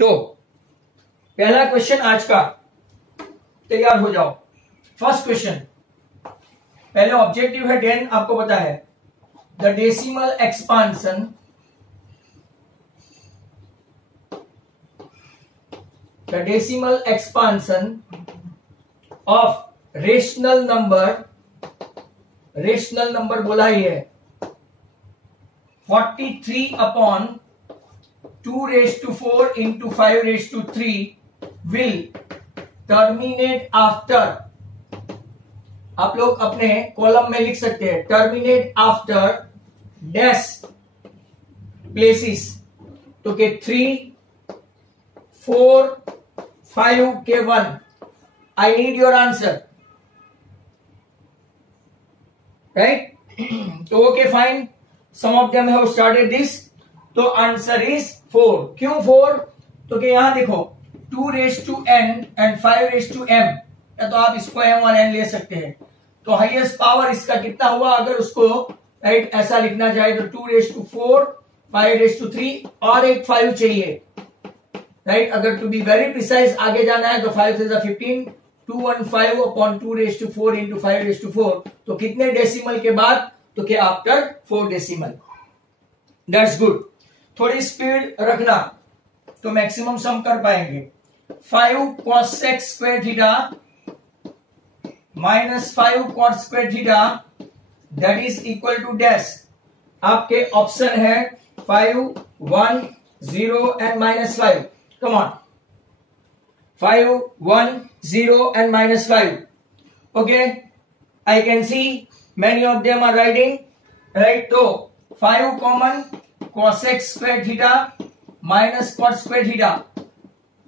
तो पहला क्वेश्चन आज का, तैयार हो जाओ। फर्स्ट क्वेश्चन, पहले ऑब्जेक्टिव है 10, आपको पता है। The decimal expansion of rational number बोला ही है 43/2⁴ into 5�3 will terminate after, आप लोग अपने कॉलम में लिख सकते हैं, टर्मिनेट आफ्टर डैश प्लेसेस। तो के 3, 4, 5 के 1। I need your answer, right? तो okay fine, some of them have started this. तो आंसर इज 4। क्यों 4? तो कि यहां देखो 2⁻n एंड 5⁻m, या तो आप इसको m और n ले सकते हैं। तो हाईएस्ट पावर इसका कितना हुआ? अगर उसको राइट ऐसा लिखना चाहे तो 2⁴, 5�3 और एक 5 चाहिए, राइट? अगर टू बी वेरी प्रिसाइज आगे जाना है तो 5 से 15, 215/2⁴ into 5�4। तो कितने डेसिमल के बाद? तो क्या आफ्टर 4 डेसिमल। That's good. थोड़ी स्पीड रखना तो मैक्सिमम सम कर पाएंगे। 5 cos² theta minus 5 cot² that is equal to dash. आपके ऑप्शन है 5, 1, 0 and -5। Come on, 5, 1, 0 and -5. Okay, I can see many of them are writing, right? So 5 common, cosec² theta minus cot² theta.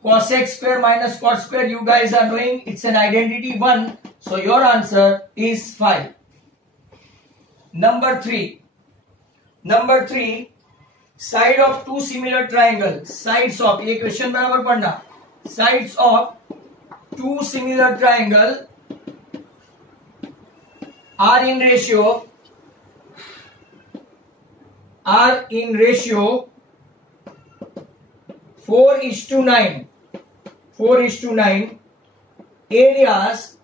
Cosec² minus cot², you guys are knowing it's an identity 1. So your answer is 5. Number 3, side of two similar triangles. Sides of, ये question बराबर पढ़ना। Sides of two similar triangle are in ratio 4:9. 4:9. Areas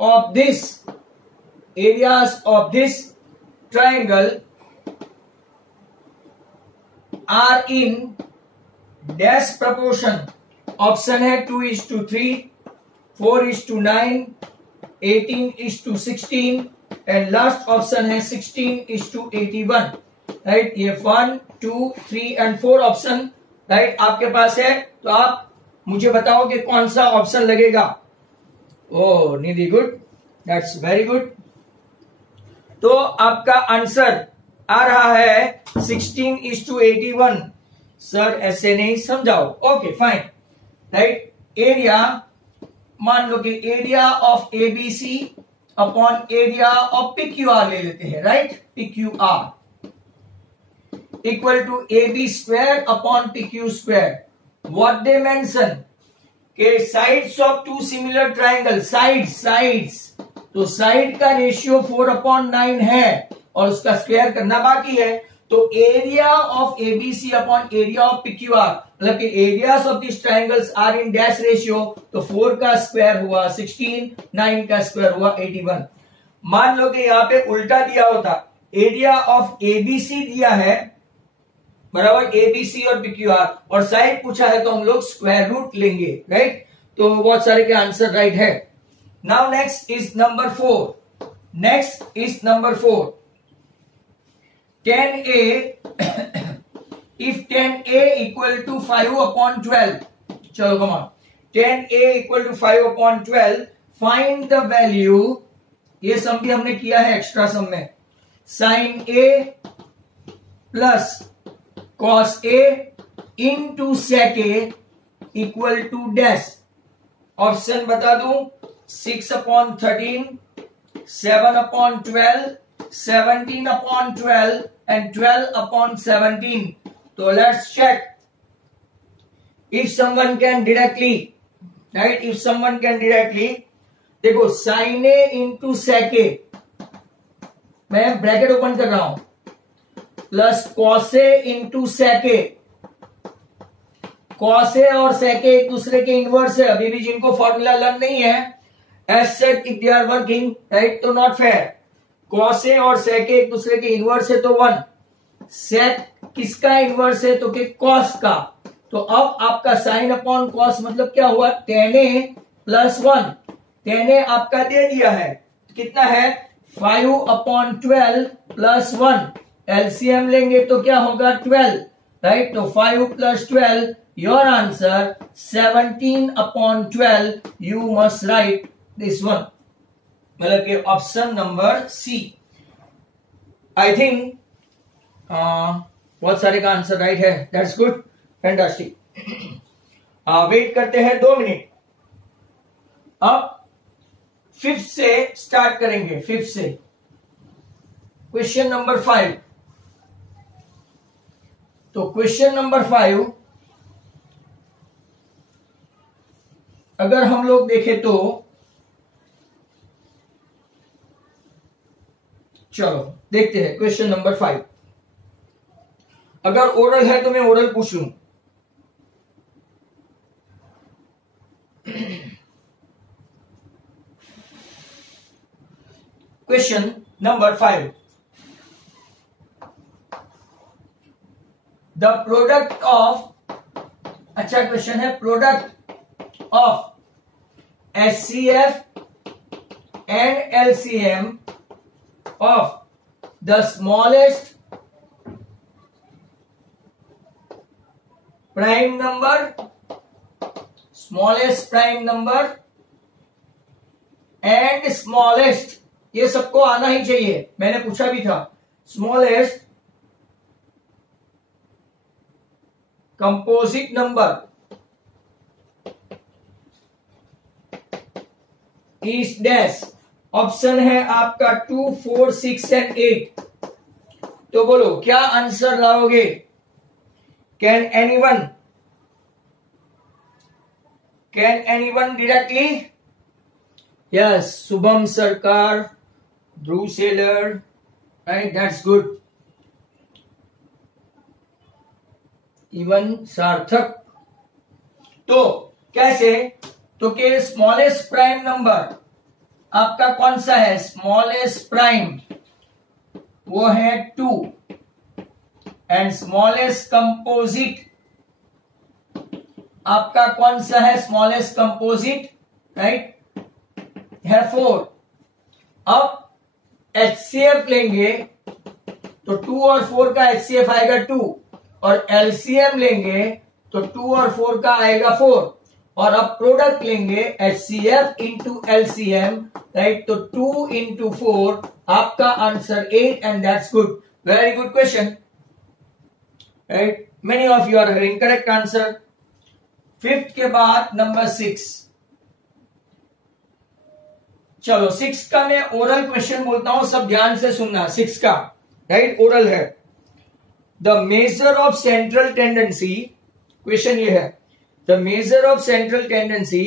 of this triangle are in dash proportion. Option है 2:3, 4:9, 18:16 and last option है 16:81, right? ये 1, 2, 3 and 4 option right आपके पास है। तो आप मुझे बताओ कि कौन सा ऑप्शन लगेगा। ओ निधि, गुड, दैट्स वेरी गुड। तो आपका आंसर आ रहा है 16:81। सर ऐसे नहीं समझाओ, ओके फाइन, राइट? एरिया, मान लो कि area of ABC upon area of PQR ले लेते हैं, right? PQR equal to AB² upon PQ²। What they mention के sides of two similar triangle, sides, तो साइड का रेशियो 4/9 है और उसका स्क्वायर करना बाकी है। तो area of ABC upon area of PQR, मतलब कि areas of this triangles are in dash ratio. तो 4 का स्क्वायर हुआ 16, 9 का स्क्वायर हुआ 81। मान लो कि यहां पे उल्टा दिया होता, एरिया ऑफ एबीसी दिया है बराबर एबीसी और पीक्यूआर, और साइड पूछा है तो हम लोग स्क्वायर रूट लेंगे, राइट? तो बहुत सारे के आंसर राइट है। Now next is number 4। 10a if 10a equal to 5/12, चलो कम on, 10a equal to 5/12, find the value, ये सम भी हमने किया है एक्स्ट्रा सम में, sin a plus cos a into sec a equal to dash. Option बता दूं, 6/13, 7/12, 17/12 and 12/17. So let's check if someone can directly, right? If someone can directly, देखो sin a into sec a, मैं bracket open कर रहा हूं, plus cos a into sec a cos है और सेक एक दूसरे के इनवर्स है, अभी भी जिनको फॉर्मूला लर्न नहीं है as set if they are working, right, तो नॉट फेयर। कॉस है और सेक एक दूसरे के इनवर्स है तो 1, सेक किसका इनवर्स है तो के कॉस का, तो अब आपका साइन अपॉन कॉस मतलब क्या हुआ, tan a plus 1, tan a आपका दे दिया है कितना है 5/12 प्लस 1, एलसीएम लेंगे तो क्या होगा 12, राइट, तो 5 plus 12 your answer 17/12, you must write this one, मतलब कि option number C. I think बहुत सारे का आंसर राइट है, दैट्स गुड, फैंटास्टिक। वेट करते हैं 2 मिनट। अब 5th से स्टार्ट करेंगे, 5th से क्वेश्चन नंबर 5। तो क्वेश्चन नंबर 5 अगर हम लोग देखें तो चलो देखते हैं क्वेश्चन नंबर 5। अगर ओरल है तो मैं ओरल पूछ लूं। Question number 5, the product of, अच्छा क्वेश्चन है, product of HCF and LCM of the smallest prime number and smallest, ये सबको आना ही चाहिए, मैंने पूछा भी था, smallest composite number is dash. Option है आपका 2, 4, 6 एंड 8। तो बोलो क्या आंसर लाओगे? Can anyone directly? Yes, Shubham Sarkar, Dhruv Seller, right, that's good. Even Sarthak. तो कैसे? तो के स्मॉलेस्ट प्राइम नंबर आपका कौन सा है? स्मॉलेस्ट प्राइम वो है 2 एंड स्मॉलेस्ट कंपोजिट आपका कौन सा है? स्मॉलेस्ट कंपोजिट, राइट, है 4। अब HCF लेंगे तो 2 और 4 का HCF आएगा 2, और LCM लेंगे तो 2 और 4 का आएगा 4, और अब प्रोडक्ट लेंगे HCF इंटू LCM, राइट, तो 2 इंटू 4 आपका answer 8 and that's good, very good question, right, many of you are having correct answer. 5th के बाद नंबर 6। चलो 6 का मैं ओरल क्वेश्चन बोलता हूं, सब ध्यान से सुनना। 6 का, राइट, ओरल है। The measure of central tendency, question ये है, the measure of central tendency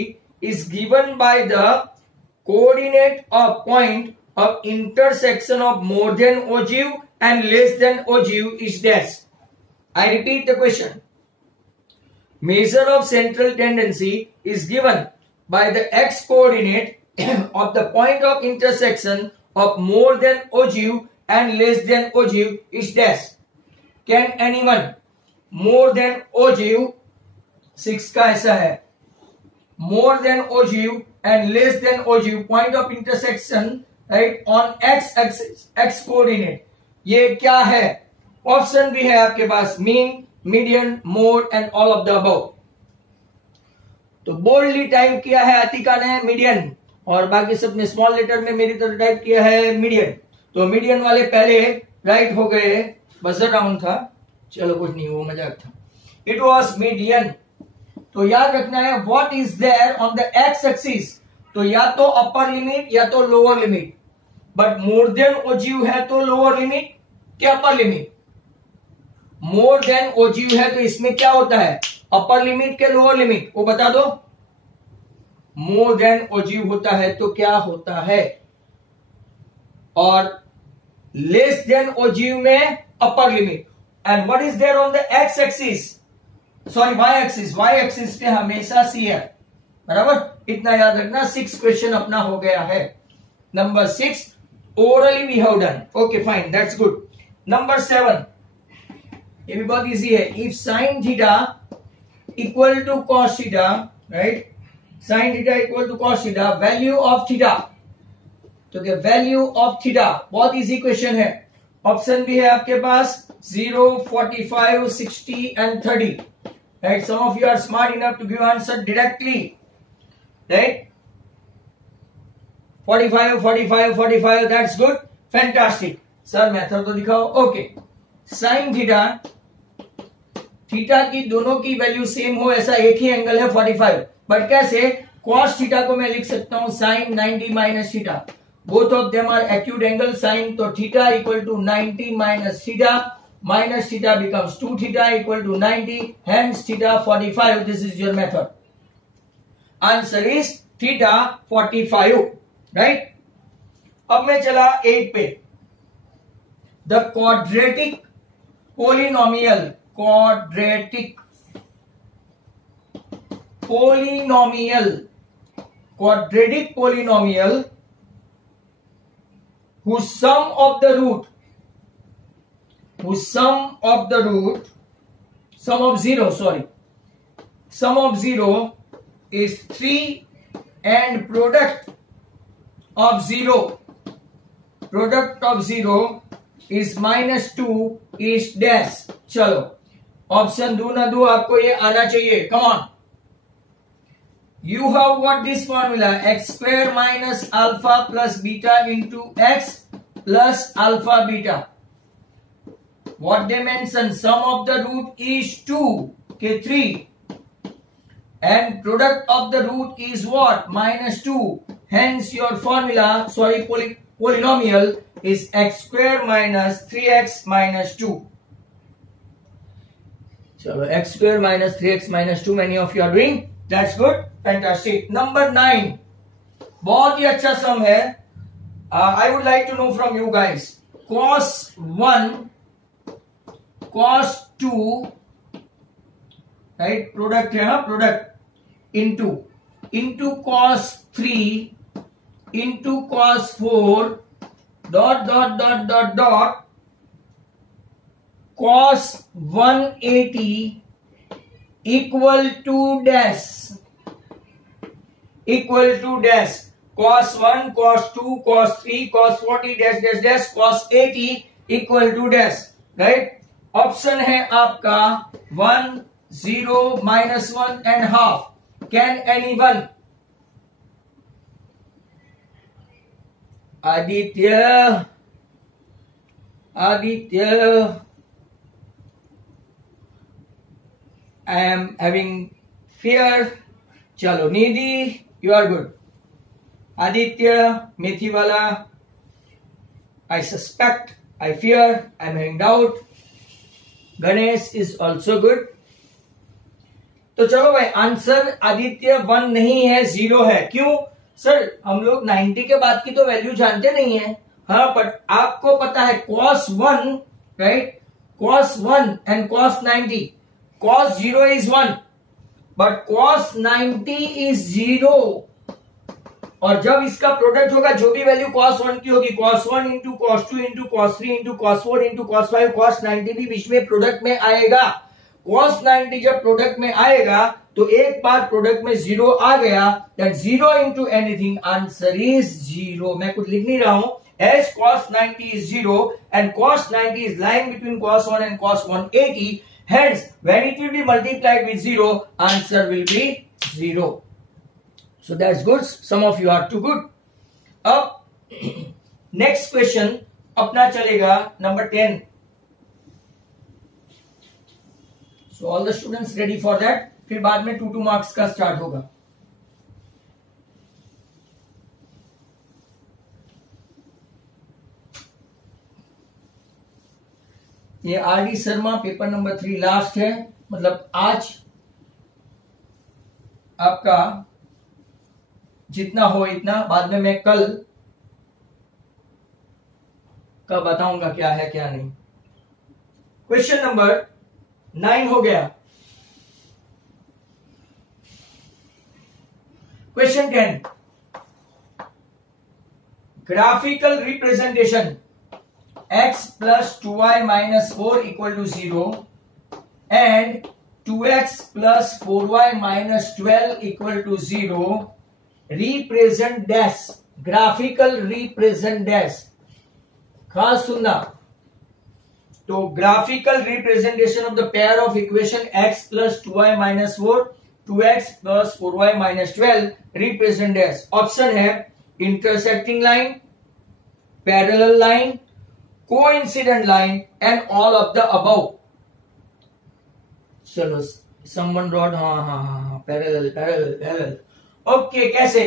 is given by the coordinate of point of intersection of more than ogive and less than ogive is dash. I repeat the question. Measure of central tendency is given by the x coordinate of the point of intersection of more than ogive and less than ogive is dash. Can anyone? More than ogive 6 का ऐसा है, more than ogive and less than ogive, point of intersection, right, on x coordinate, ये क्या है? Option भी है आपके पास, mean, median, mode and all of the above. तो बोल्डली टाइप किया है अतिका ने मीडियन, और बाकी सब ने स्मॉल लेटर में मेरी तरह टाइप किया है मीडियन। तो मीडियन वाले पहले राइट हो गए, बजर राउंड था, चलो कुछ नहीं, वो मजाक था। It was median. तो याद रखना है what is there on the x axis, तो या तो अपर लिमिट या तो lower limit, but more than ogive है तो लोअर लिमिट क्या अपर लिमिट? मोर देन ओजिव है तो इसमें क्या होता है? अपर लिमिट के लोअर लिमिट, वो बता दो। मोर देन ओजिव होता है तो क्या होता है? और लेस देन ओजिव में upper limit. And what is there on the x axis? Sorry Y axis पे हमेशा CF, बराबर, इतना याद रखना। 6 क्वेश्चन अपना हो गया है। Number 6 orally we have done, okay fine, that's good. Number 7, ये भी बहुत इजी है। If sine theta equal to cos theta, right, sine theta equal to cos theta, value of theta, तो क्या वैल्यू ऑफ थीटा, बहुत easy question है। Option भी है आपके पास 0, 45, 60 and 30, right. Some of you are smart enough to give answer directly, right. 45, 45, 45, that's good, fantastic. Sir method तो दिखाओ। ओके, साइन थीटा, थीटा की दोनों की वैल्यू सेम हो ऐसा एक ही एंगल है 45, बट कैसे? कॉस थीटा को मैं लिख सकता हूं sine 90 minus theta, both of them are acute angle sine, तो theta equal to 90 minus theta, minus theta becomes 2 theta equal to 90, hence theta 45. This is your method. Answer is theta 45, right? अब मैं चला 8 पे। The quadratic polynomial, quadratic polynomial whose sum of the root is 3 and product of 0 is -2 is dash। चलो option दो ना दो, आपको ये आना चाहिए। Come on, you have got this formula x square minus alpha plus beta into x plus alpha beta. What they mention, sum of the root is 2, okay, 3, and product of the root is what? -2. Hence your formula, sorry, polynomial is x square minus 3x minus 2. चलो x square minus 3x minus 2 many of you are doing, that's good, fantastic. Number 9, बहुत ही अच्छा sum है। I would like to know from you guys, cos 1 cos 2, right, product है, हाँ product, into cos 3 into cos 4 dot cos 180 equal to dash, cos 1 cos 2 cos 3 cos 40 dash dash dash cos 80 equal to dash, right. Option है आपका 1, 0, -1 and half. Can anyone? Aditya I am having fear। चलो निधि, you are good। Aditya, मेथी वाला, I suspect, I fear, I am having doubt। Ganesh is also good। तो चलो भाई, answer Aditya 1 नहीं है, 0 है। क्यों सर? हम लोग 90 के बाद की तो वैल्यू जानते नहीं है, हाँ, बट आपको पता है cos 1, right, cos 1 and cos 90, cos 0 is 1 but cos 90 is 0, और जब इसका प्रोडक्ट होगा जो भी वैल्यू cos 1 की होगी, cos 1 into cos 2 into cos 3 into cos 4 into cos 5, cos 90 भी बीच में प्रोडक्ट में आएगा। cos 90 जब प्रोडक्ट में आएगा तो एक बार प्रोडक्ट में 0 आ गया, that 0 into anything, answer is 0। मैं कुछ लिख नहीं रहा हूं, as cos 90 is 0 and cos 90 is lying between cos 1 and cos 180, hence when it will be multiplied with 0, answer will be 0। So that's good, some of you are too good। अब next question अपना चलेगा number 10। So all the students ready for that, फिर बाद में 2 marks का start होगा। ये RD Sharma paper number 3 last है, मतलब आज आपका जितना हो इतना, बाद में मैं कल का बताऊंगा क्या है क्या नहीं। क्वेश्चन नंबर 9 हो गया। Question 10, graphical representation x plus 2y minus 4 equal to 0 and 2x plus 4y minus 12 equal to 0 represent dash, graphical represent dash. खास सुनना, तो graphical representation of the pair of equation x plus 2y minus 4 2x plus 4y minus 12 represent dash. Option है intersecting line, parallel line, coincident line and all of the above. चलो someone रॉड, हाँ parallel parallel parallel. Okay, कैसे?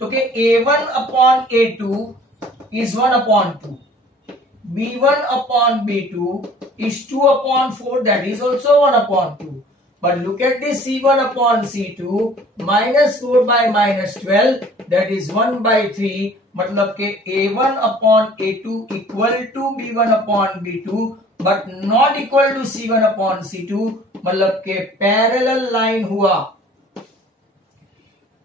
तो कि a1 upon a2 is 1 upon 2, b1 upon b2 is 2 upon 4, that is also 1 upon 2. But look at this c1 upon c2 minus 4 by minus 12, that is 1 by 3. मतलब के a1 upon a2 equal to b1 upon b2 but not equal to c1 upon c2. मतलब के parallel line हुआ.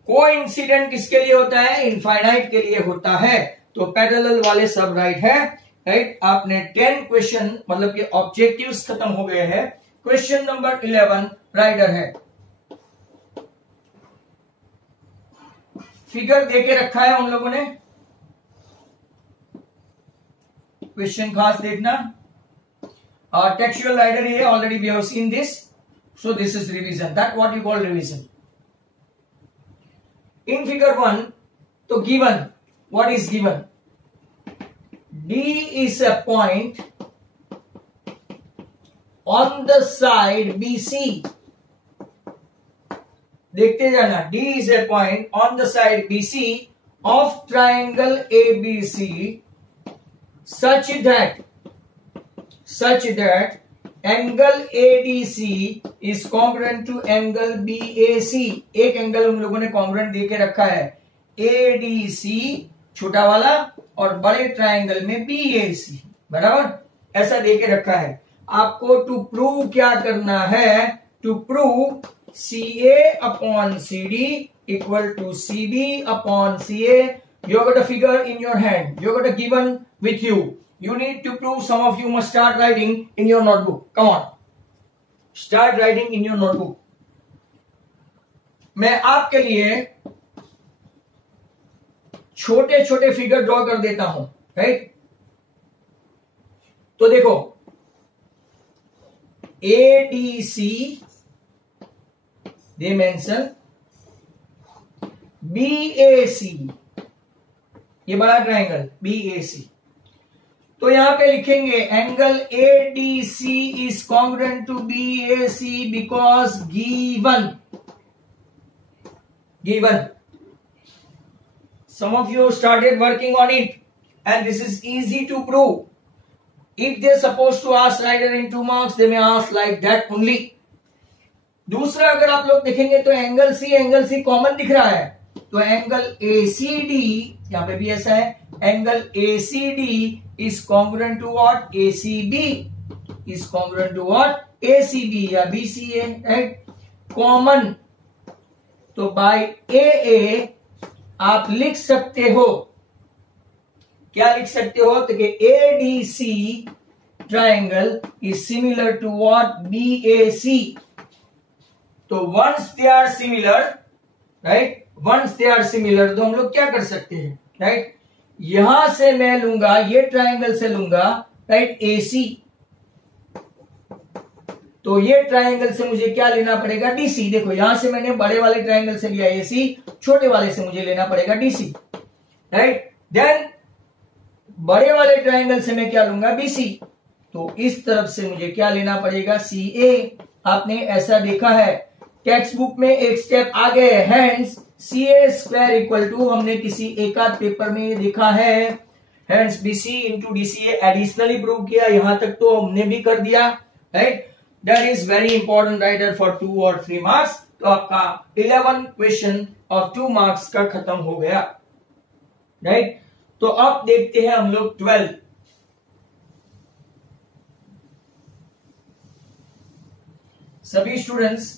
Coincident किसके लिए होता है? Infinite के लिए होता है. तो पैरेलल वाले सब राइट है. राइट, आपने 10 क्वेश्चन मतलब के ऑब्जेक्टिव्स खत्म हो गए हैं. क्वेश्चन नंबर 11 राइडर है. फिगर देके रखा है उन लोगों ने, क्वेश्चन खास देखना. टेक्सचुअल राइडर ये already we have seen this, so this is revision, that what you call revision. In figure 1 तो given, what is given? D is a point on the side BC. देखते जाना. D is a point on the side BC of triangle ABC such that angle ADC is congruent to angle BAC. एक angle उन लोगों ने congruent देके रखा है, ADC छोटा वाला और बड़े ट्राइंगल में BAC, बराबर ऐसा देके रखा है. आपको टू प्रूव क्या करना है? To prove CA upon CD equal to CB upon CA. You got a figure in your hand, you got a given with you. You need to prove. Some of you must start writing in your notebook. Come on, start writing in your notebook. मैं आपके लिए छोटे छोटे figure draw कर देता हूं. Right, तो देखो ADC दे मेंशन, BAC ये बड़ा ट्राइंगल BAC. तो यहां पे लिखेंगे angle ADC is congruent to BAC because given. Some of you started working on it and this is easy to prove. If they're supposed to ask writer in 2 marks, they may ask like that only. दूसरा अगर आप लोग देखेंगे तो angle C common दिख रहा है, तो एंगल ACD यहां पे भी ऐसा है. Angle ACD is congruent to what? ACB is congruent to what? ACB या BCA. Right, common. तो बाय AA आप लिख सकते हो, क्या लिख सकते हो? तो कि ADC triangle is similar to what? BAC. तो once they are similar, right, once they are similar तो हम लोग क्या कर सकते हैं? राइट, यहां से मैं लूंगा, ये ट्राइंगल से लूंगा, राइट, AC. तो ये ट्राइंगल से मुझे क्या लेना पड़ेगा? DC. देखो यहां से मैंने बड़े वाले ट्राइंगल से लिया AC, छोटे वाले से मुझे लेना पड़ेगा DC. राइट, देन बड़े वाले ट्राइंगल से मैं क्या लूंगा? BC. तो इस तरफ से मुझे क्या लेना पड़ेगा? CA. आपने ऐसा देखा है टेक्स्ट बुक में, एक स्टेप आगे है. Hence CA square equal to, हमने किसी एक आध पेपर में देखा है, hence BC into DCA additionally prove किया. यहां तक तो हमने भी कर दिया. Right, that is very important rider for 2 और 3 मार्क्स. तो आपका 11 क्वेश्चन ऑफ 2 मार्क्स का खत्म हो गया. राइट, तो अब देखते हैं हम लोग 12. सभी स्टूडेंट्स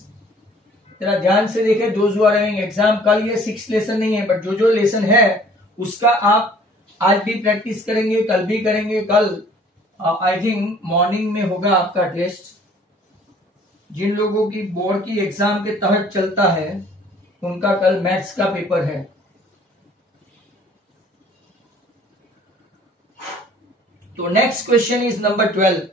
जरा ध्यान से देखें, those who are having exam, कल ये 6 लेसन नहीं है, बट जो जो लेसन है उसका आप आज भी प्रैक्टिस करेंगे, कल भी करेंगे। कल आई थिंक मॉर्निंग में होगा आपका टेस्ट। जिन लोगों की बोर्ड की एग्जाम के तहत चलता है उनका कल मैथ्स का पेपर है। तो next question is number 12।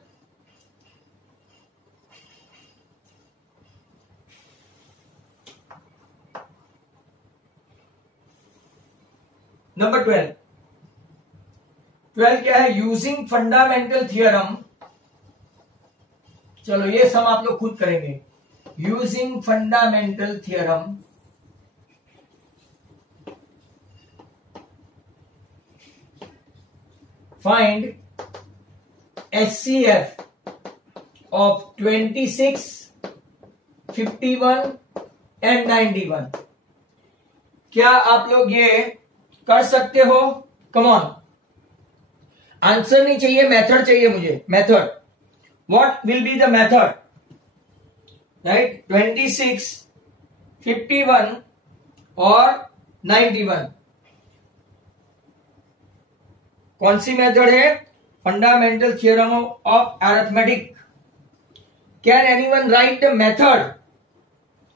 Number 12 क्या है? Using fundamental theorem. चलो ये सम आप लोग खुद करेंगे। Using fundamental theorem find HCF of 26, 51 and 91। क्या आप लोग ये कर सकते हो? कम ऑन, आंसर नहीं चाहिए, मेथड चाहिए मुझे। Method, what will be the method? Right, 26, 51 और 91 कौन सी मेथड है? Fundamental theorem of arithmetic. Can anyone write the method?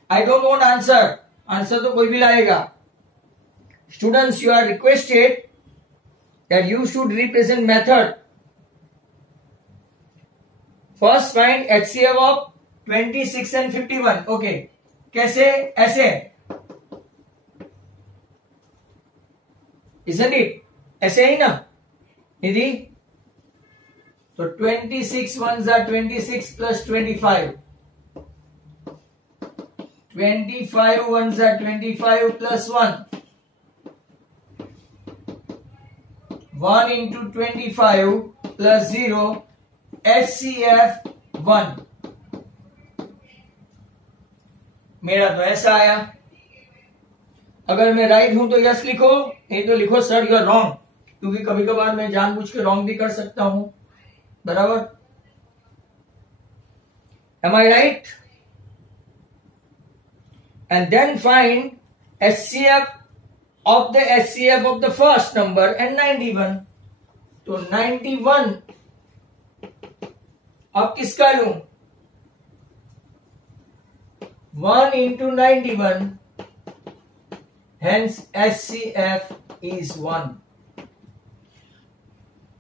I don't want answer, answer तो कोई भी लाएगा। Students, you are requested that you should represent method. First find HCF of 26 and 51। Okay, कैसे? ऐसे, isn't it? ऐसे ही ना निधि? तो 26 1s are 26 plus 25, 25 1s are 25 plus 1, 1 into 25 plus 0, HCF 1। मेरा तो ऐसा आया। अगर मैं राइट हूं तो यस लिखो, नहीं तो लिखो सर यू आर रॉन्ग, क्योंकि कभी कभार मैं जानबूझ के रॉन्ग भी कर सकता हूं। बराबर? Am I right? And then find HCF of the HCF of the first number and 91। तो 91 अब किसका लूं? 1 into 91, hence HCF is 1।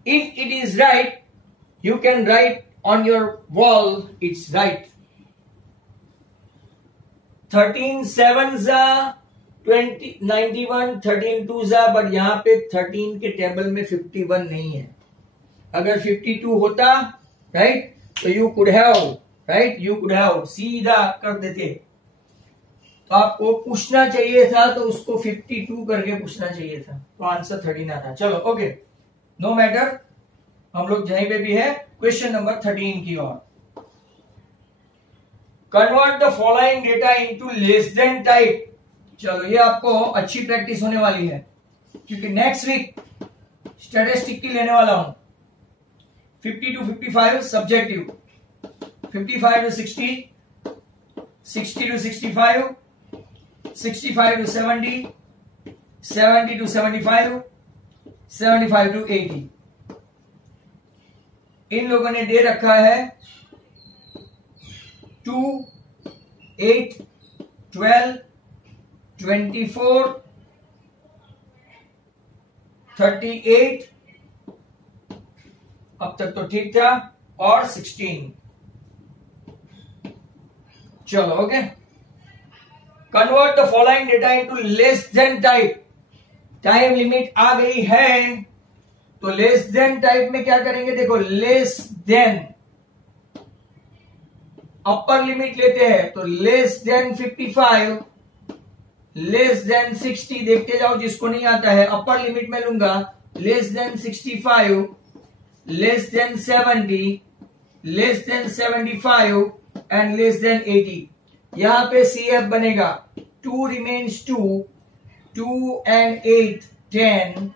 If it is right, you can write on your wall it's right। 13 7s are 20 91, 13 2s are, but यहां पे 13 के table में 51 नहीं है। अगर 52 होता, राइट, तो you could have, right, you could have सीधा कर देते। तो आपको पूछना चाहिए था, तो उसको 52 करके पूछना चाहिए था, तो आंसर 13 आता। चलो ओके, नो मैटर, हम लोग जहीं पे भी है क्वेश्चन नंबर 13 की ओर। Convert the following data into less than type. चलो ये आपको अच्छी प्रैक्टिस होने वाली है, क्योंकि नेक्स्ट वीक स्टैटिस्टिक की लेने वाला हूं। 50 to 55 subjective, 55 to 60, 60 to 65, 65 to 70, 70 to 75, 75 to 80। इन लोगों ने दे रखा है 2, 8, 12, 24, 38, अब तक तो ठीक था, और 16। चलो okay, convert the following data into less than type. Time limit आ गई है, तो लेस देन टाइप में क्या करेंगे? देखो, लेस देन अपर लिमिट लेते हैं, तो लेस देन 55, लेस देन 60, देखते जाओ जिसको नहीं आता है। अपर लिमिट में लूंगा less than 65, less than 70, less than 75 and less then 80। यहां पे CF बनेगा 2 remains 2, 2 and 8 10,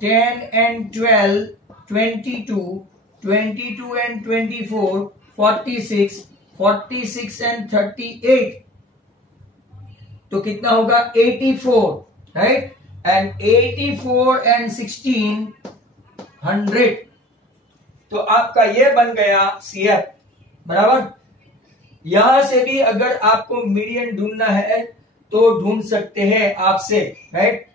10 and 12 22, 22 and 24 46, 46 and 38 तो कितना होगा 84, राइट, एंड 84 एंड 16 100, तो आपका ये बन गया CF, बराबर। यहां से भी अगर आपको मीडियन ढूंढना है तो ढूंढ सकते हैं आपसे, राइट।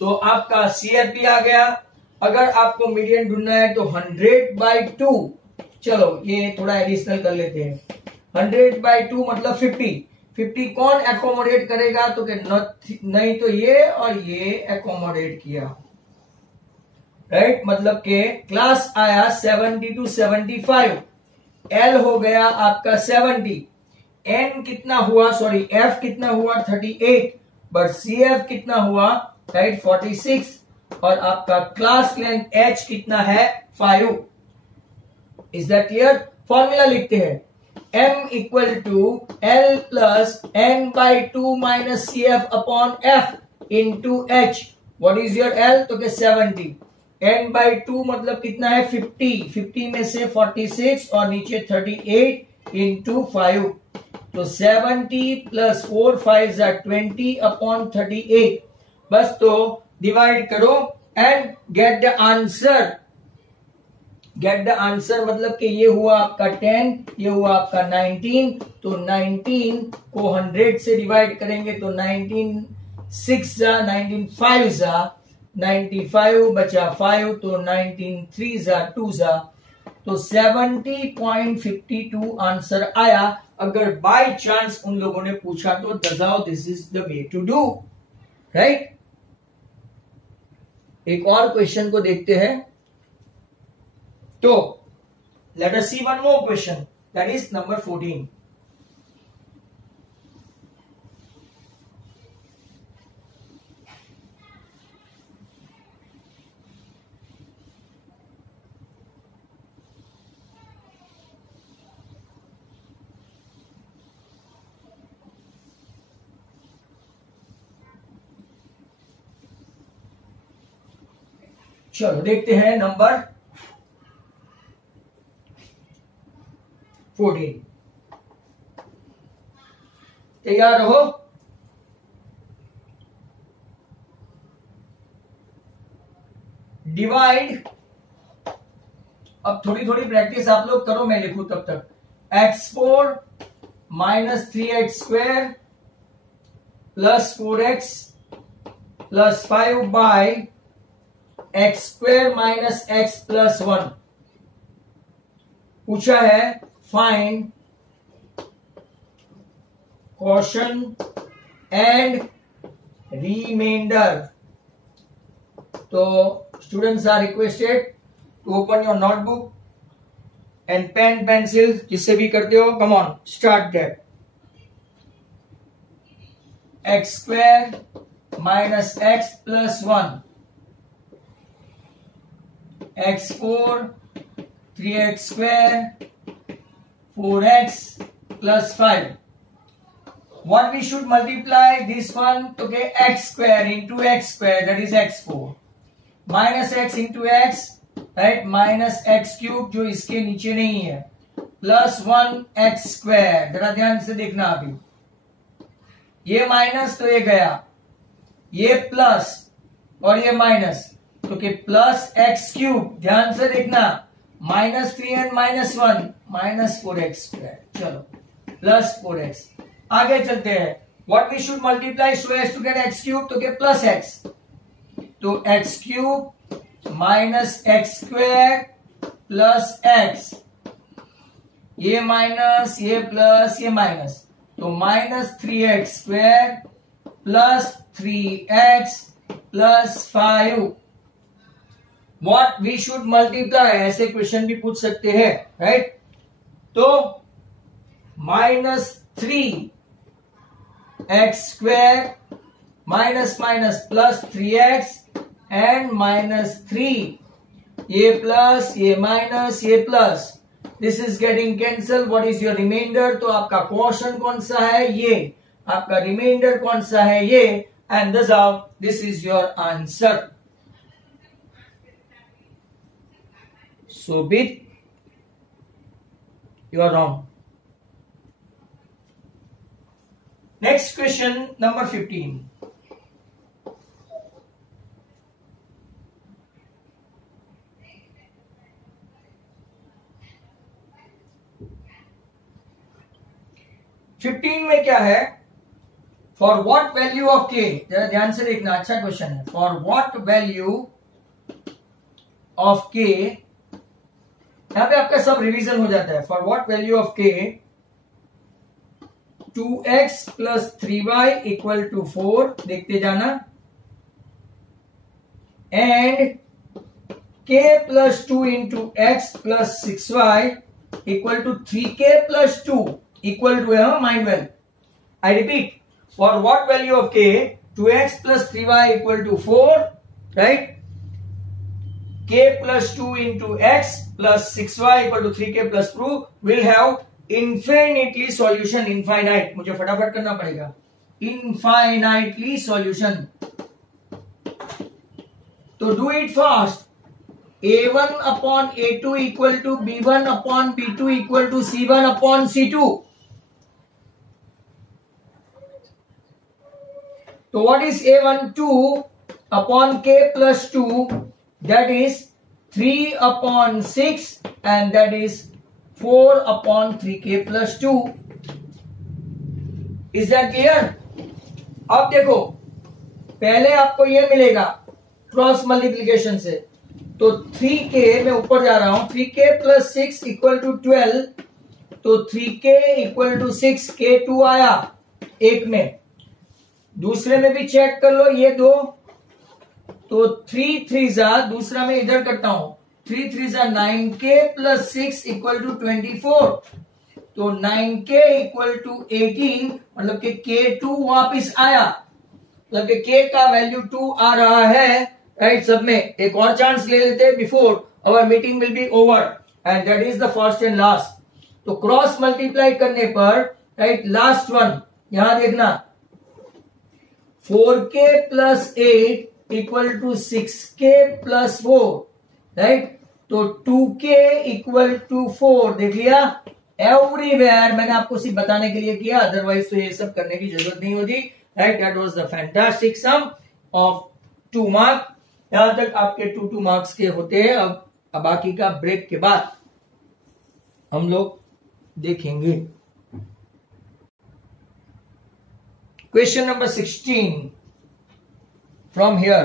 तो आपका CF भी आ गया। अगर आपको मीडियन ढूंढना है तो 100/2, चलो ये थोड़ा एडिशनल कर लेते हैं। 100/2 मतलब 50 कौन एकोमोडेट करेगा, तो नहीं तो ये और ये एकोमोडेट किया, राइट, मतलब के क्लास आया 70 to 75, L हो गया आपका 70, N कितना हुआ, सॉरी F कितना हुआ 38, बट CF कितना हुआ, राइट, 46, और आपका क्लास लेंथ H कितना है 5। Is that clear? फॉर्मूला लिखते हैं, M equal to L plus N/2 minus CF upon F into H। What is your L, तो क्या 70, N/2 मतलब कितना है 50 में से 46 और नीचे 38 इंटू 5, तो 70 प्लस 4 5 20 अपॉन 38, बस तो डिवाइड करो and get the answer. Get the answer मतलब कि ये हुआ आपका 10, ये हुआ आपका 19, तो 19 को 100 से डिवाइड करेंगे तो 19 6 जा, 19 5 जा, 95 बचा 5, तो 19 3 जा 2 जा, तो 70.52 आंसर आया। अगर बाय चांस उन लोगों ने पूछा तो दजाओ this is the way to do, right. एक और क्वेश्चन को देखते हैं, तो let us see one more question, that is number 14। चलो देखते हैं नंबर 14। तैयार रहो। डिवाइड, अब थोड़ी थोड़ी प्रैक्टिस आप लोग करो, मैं लिखूं तब तक। x4 minus 3x² plus 4x plus 5 by x² minus x plus 1। पूछा है फाइंड क्वोशन एंड रिमाइंडर। तो students are requested to open your notebook and pen pencil, जिससे भी करते हो, come on start that. x² minus x plus 1, x4 3x², 4x plus 5. What we should multiply this one to get x² into x², that is x4, minus x into x, right, minus x³ जो इसके नीचे नहीं है, plus 1x²। जरा ध्यान से देखना, अभी ये माइनस तो ये गया, ये प्लस और ये माइनस, तो कि प्लस x³, ध्यान से देखना, -3 एंड -1 -4x²। चलो प्लस 4x। आगे चलते हैं, what we should multiply so as to get x³, तो क्या प्लस x, तो x³ minus x² plus x, ये माइनस ये प्लस ये माइनस, तो -3x² plus 3x plus 5। What we should multiply, ऐसे क्वेश्चन भी पूछ सकते हैं, राइट। तो -3x² minus minus plus 3x and -3, ये प्लस ये माइनस ये plus, this is getting cancel. What is your remainder, तो आपका क्वोशन कौन सा है, ये आपका रिमाइंडर कौन सा है, ये, and this is your answer. So bit, you are wrong. Next question number 15. में क्या है? फॉर व्हाट वैल्यू ऑफ के, जरा ध्यान से देखना, अच्छा क्वेश्चन है. फॉर व्हाट वैल्यू ऑफ के, यहां पे आपका सब रिवीजन हो जाता है. फॉर व्हाट वैल्यू ऑफ के 2x plus 3y equal to 4, देखते जाना, and k plus 2 into x plus 6y equal to 3k plus 2 equal to है mind well. I repeat, for what value of k 2x plus 3y equal to 4, right, k plus 2 into x plus 6y equal to 3k plus 2 will have infinitely solution. Infinite, मुझे फटाफट करना पड़ेगा. Infinitely solution. तो do it fast. a1 upon a2 equal to b1 upon b2 equal to c1 upon c2. तो what is a1? 2 upon k plus 2, that is 3 upon 6 and that is 4 upon 3k plus 2. Is that clear? अब देखो, पहले आपको ये मिलेगा cross multiplication से. तो 3k, मैं ऊपर जा रहा हूं, 3k प्लस 6 इक्वल टू 12. तो 3k इक्वल टू 6, k2 आया एक में. दूसरे में भी चेक कर लो, ये दो. तो 3 3 दूसरा में इधर करता हूं, 3 3 9k प्लस 6 इक्वल टू 24. तो 9k इक्वल टू 18, मतलब कि k2 वापिस आया, मतलब कि k का वैल्यू 2 आ रहा है, राइट. सब में एक और चांस ले लेते हैं before our meeting will be over, and that is the first and last. तो क्रॉस मल्टीप्लाई करने पर, राइट, लास्ट वन यहां देखना, 4k plus 8 equal to 6k plus 4, right. तो 2k इक्वल टू 4, देख लिया. एवरीवेयर मैंने आपको सिर्फ बताने के लिए किया, अदरवाइज तो ये सब करने की जरूरत नहीं होती, right. That was the fantastic sum of 2 mark. यहां तक आपके 2 मार्क्स के होते हैं. अब बाकी का ब्रेक के बाद हम लोग देखेंगे. Question number 16 from here.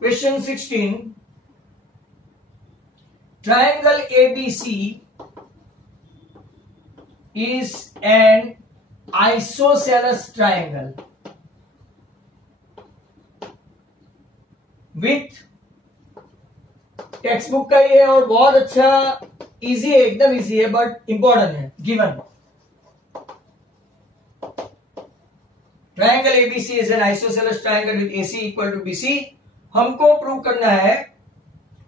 Question 16. Triangle ABC is an isosceles triangle with, text book का ये है और बहुत अच्छा, इजी है, एकदम इजी है, बट इंपॉर्टेंट है. Given triangle ABC is an isosceles triangle with AC equal to BC. हमको प्रूव करना है,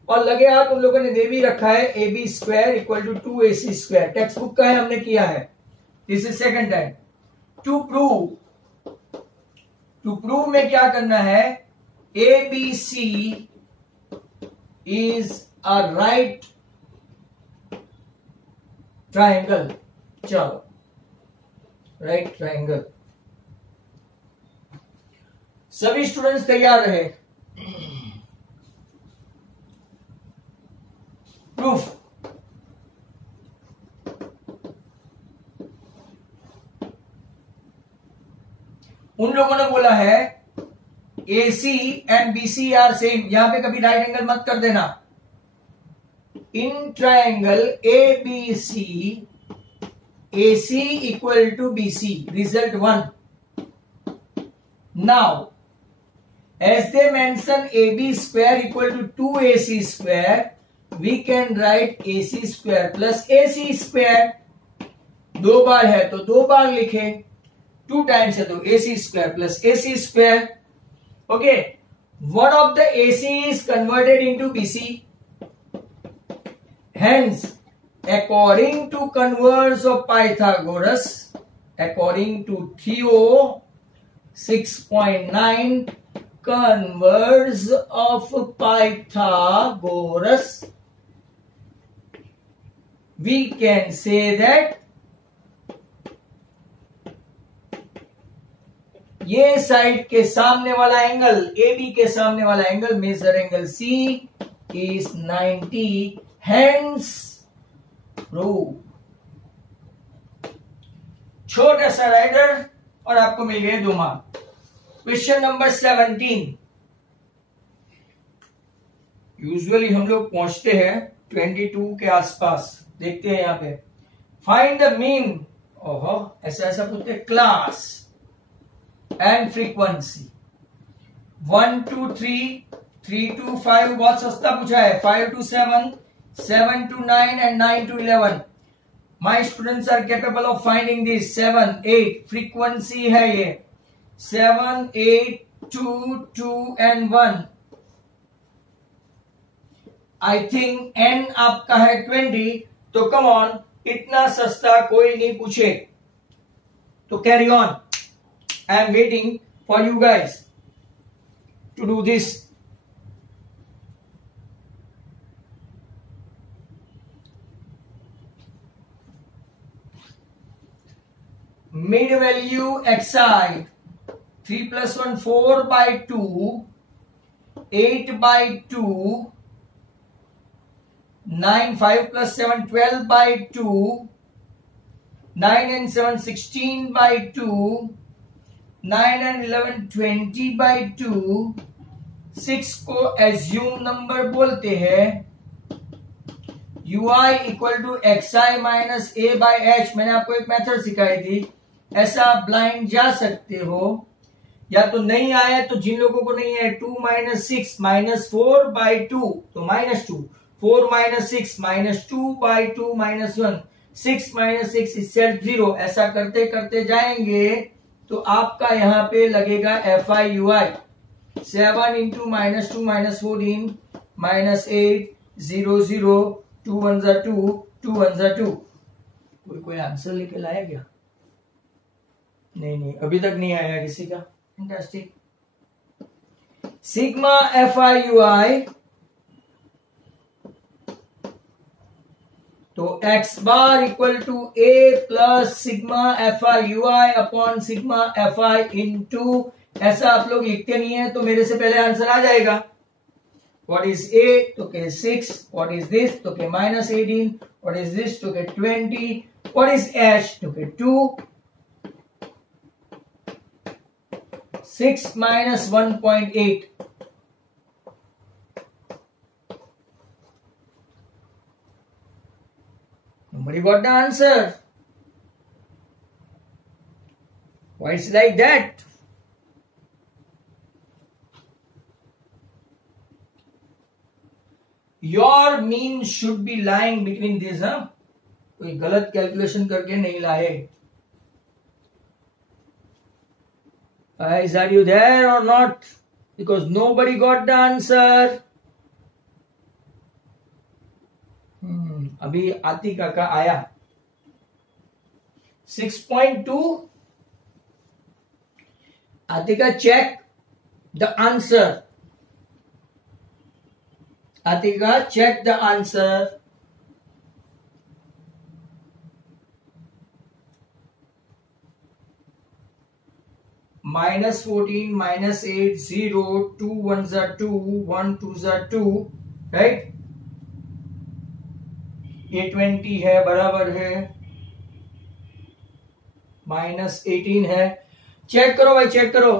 और लगे हाथ उन लोगों ने दे भी रखा है, AB square equal to 2AC square. Text book का है, हमने किया है. This is second time. To prove में क्या करना है, ABC is a right triangle. चलो, राइट ट्रायंगल. सभी स्टूडेंट्स तैयार रहे. प्रूफ. उन लोगों ने बोला है AC and BC are same. यहां पे कभी राइट एंगल मत कर देना. In triangle ABC AC equal to BC, result 1. Now as they mention AB square equal to 2AC square, we can write AC square plus AC square. 2 बार है तो 2 बार लिखे, 2 टाइम्स है तो AC square plus AC square. Okay, one of the AC is converted into BC. Hence, according to converse of Pythagoras, according to Theo 6.9, converse of Pythagoras, we can say that ये side के सामने वाला angle, A B के सामने वाला angle, major angle C is 90, hence prove. छोटा सा rider और आपको मिल गए 2 मार्क। Question number 17। यूजुअली हम लोग पहुंचते हैं 22 के आसपास। देखते हैं यहां पे, फाइंड द मीन। ओहो, ऐसा पूछते हैं, class and frequency. 1 to 3, 3 to 5 बहुत सस्ता पूछा है, 5 to 7, 7 to 9 and 9 to 11। My students are capable of finding this। 7, 8 frequency है ये, 7, 8, 2, 2 and 1। आई थिंक n आपका है 20, तो कम ऑन, इतना सस्ता कोई नहीं पूछे, तो carry on. I am waiting for you guys to do this। Mid value xi, 3 plus 1 4 by 2, 8 by 2, 9 5 plus 7 12 by 2, 9 and 7 16 by 2, 9 and 11 20 by 2। 6 को एज्यूम नंबर बोलते हैं। ui equal to xi minus a by h। मैंने आपको एक method सिखाई थी, ऐसा आप ब्लाइंड जा सकते हो। या तो नहीं आया, तो जिन लोगों को नहीं है, 2 माइनस 6 माइनस 4 बाई 2, तो minus 2, 4 minus 6 minus 2 by 2 minus 1, 6 minus 6 is set 0। ऐसा करते करते जाएंगे तो आपका यहां पे लगेगा FIUI। 7 into minus 2 minus 14 minus 8 0 0 2 1 2 2 1 2। कोई आंसर लेके लाया क्या? नहीं, अभी तक नहीं आया किसी का। फैंटास्टिक। सिग्मा FIUI, तो x bar equal to a plus sigma FIUI upon sigma FI into, ऐसा आप लोग लिखते नहीं है तो मेरे से पहले आंसर आ जाएगा। व्हाट इज a, तो के 6, व्हाट इज दिस, तो के माइनस 18, व्हाट इज दिस, तो के 20, व्हाट इज h, तो के 2, 6 minus 1.8। Nobody got the answer. Why it's like that? Your mean should be lying between this, huh? कोई गलत कैलकुलेशन करके नहीं लाए। Guys, are you there or not? Because nobody got the answer. अभी आतिका का आया 6.2। Atika check the answer. Atika check the answer. Minus 14 minus 8 0 2 1 2 1 2 2, right. ये 20 है, बराबर है माइनस 18 है। चेक करो भाई, चेक करो।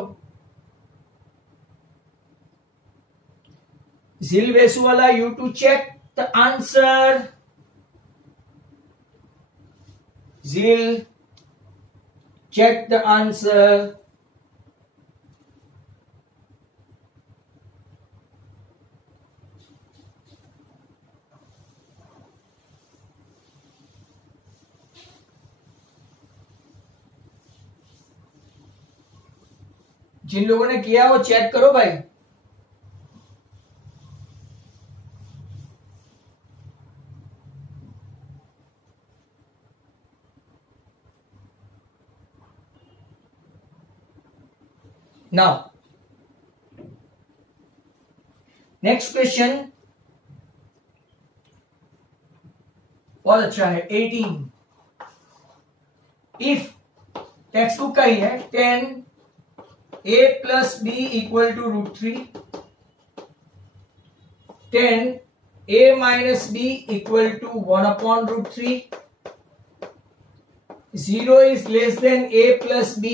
जिल वेसु वाला, you too check the answer. Jil check the answer. जिन लोगों ने किया वो चेक करो भाई। नाउ नेक्स्ट क्वेश्चन बहुत अच्छा है। 18, इफ टेक्स्ट बुक का ही है, 10a plus b equal to √3, 10a minus b equal to 1/√3, 0 is less than a plus b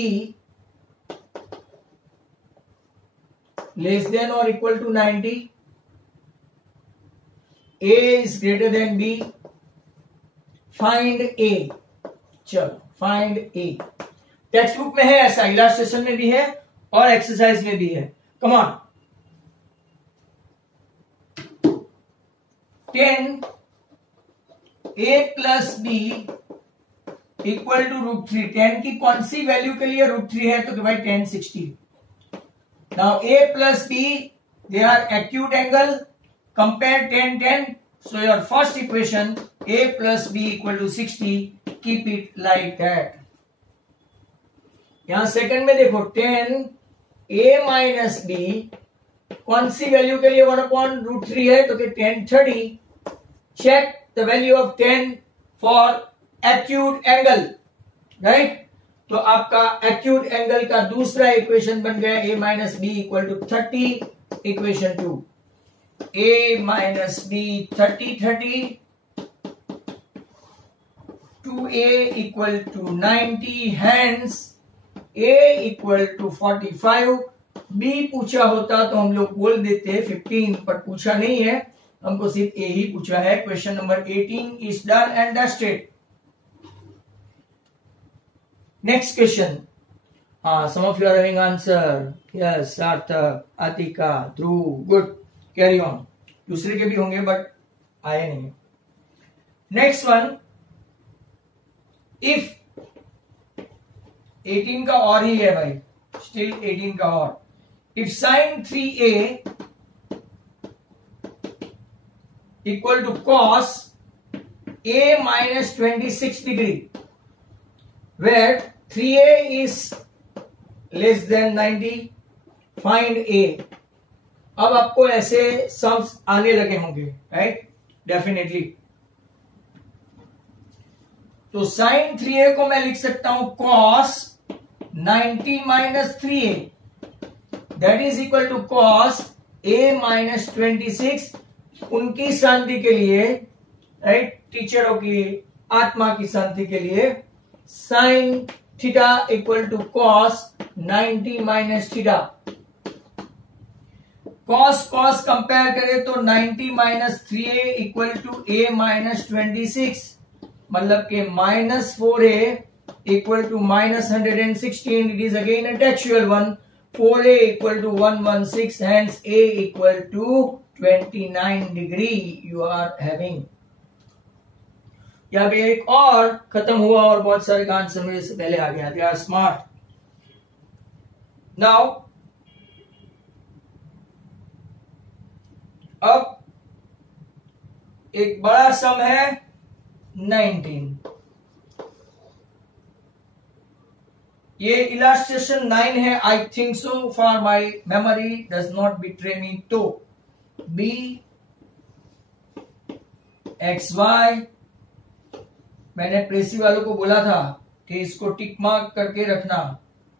less than or equal to 90, a is greater than b, find a। चलो find ए, text book में है ऐसा, illustration में भी है और exercise में भी है। Come on, 10a plus B equal to √3, 10 की कौन सी वैल्यू के लिए √3 है, तो भाई 10 60। Now a plus b they are acute angle, compare 10 10, so your first equation a plus b equal to 60, keep it like that। यहां सेकंड में देखो 10a माइनस b कौन सी वैल्यू के लिए 1/√3 है, तो कि 10 30। Check the value of 10 for acute angle, right. तो आपका एक्यूट एंगल का दूसरा इक्वेशन बन गया a minus B equal to 30, equation 2, a minus b 30, 2a equal to 90, hence a equal to 45। b पूछा होता तो हम लोग बोल देते 15, पर पूछा नहीं है, हमको सिर्फ a ही पूछा है। Question number 18 is done and dusted। Next question, हाँ, some of you are having answer, yes, सार्थक, आतिका, ध्रुव, गुड, कैरी ऑन। दूसरे के भी होंगे बट आए नहीं। नेक्स्ट वन, इफ 18 का और ही है भाई, स्टिल 18 का और, if sine 3a equal to cos a minus 26 degree, where 3a is less than 90, find a। अब आपको ऐसे सम्स आने लगे होंगे, राइट, डेफिनेटली। तो साइन 3a को मैं लिख सकता हूं cos 90 minus 3a, that is equal to cos a minus 26। उनकी शांति के लिए, राइट, टीचरों की आत्मा की शांति के लिए, sine theta equal to cos 90 minus theta. Cos cos compare करें तो 90 minus 3a equal to a minus 26, मतलब के -4a equal to -116, it is again a textual one. 4a equal to 116, hence a equal to 29 degree you are having. यहाँ पे एक और खत्म हुआ और बहुत सारे का आंसर मेरे से पहले आ गया। They are smart. नाउ अब एक बड़ा सम है 19, ये इलास्ट्रेशन 9 है, I think so, for my memory does not betray me. तो b xy, मैंने प्रेसी वालों को बोला था कि इसको टिक मार्क करके रखना।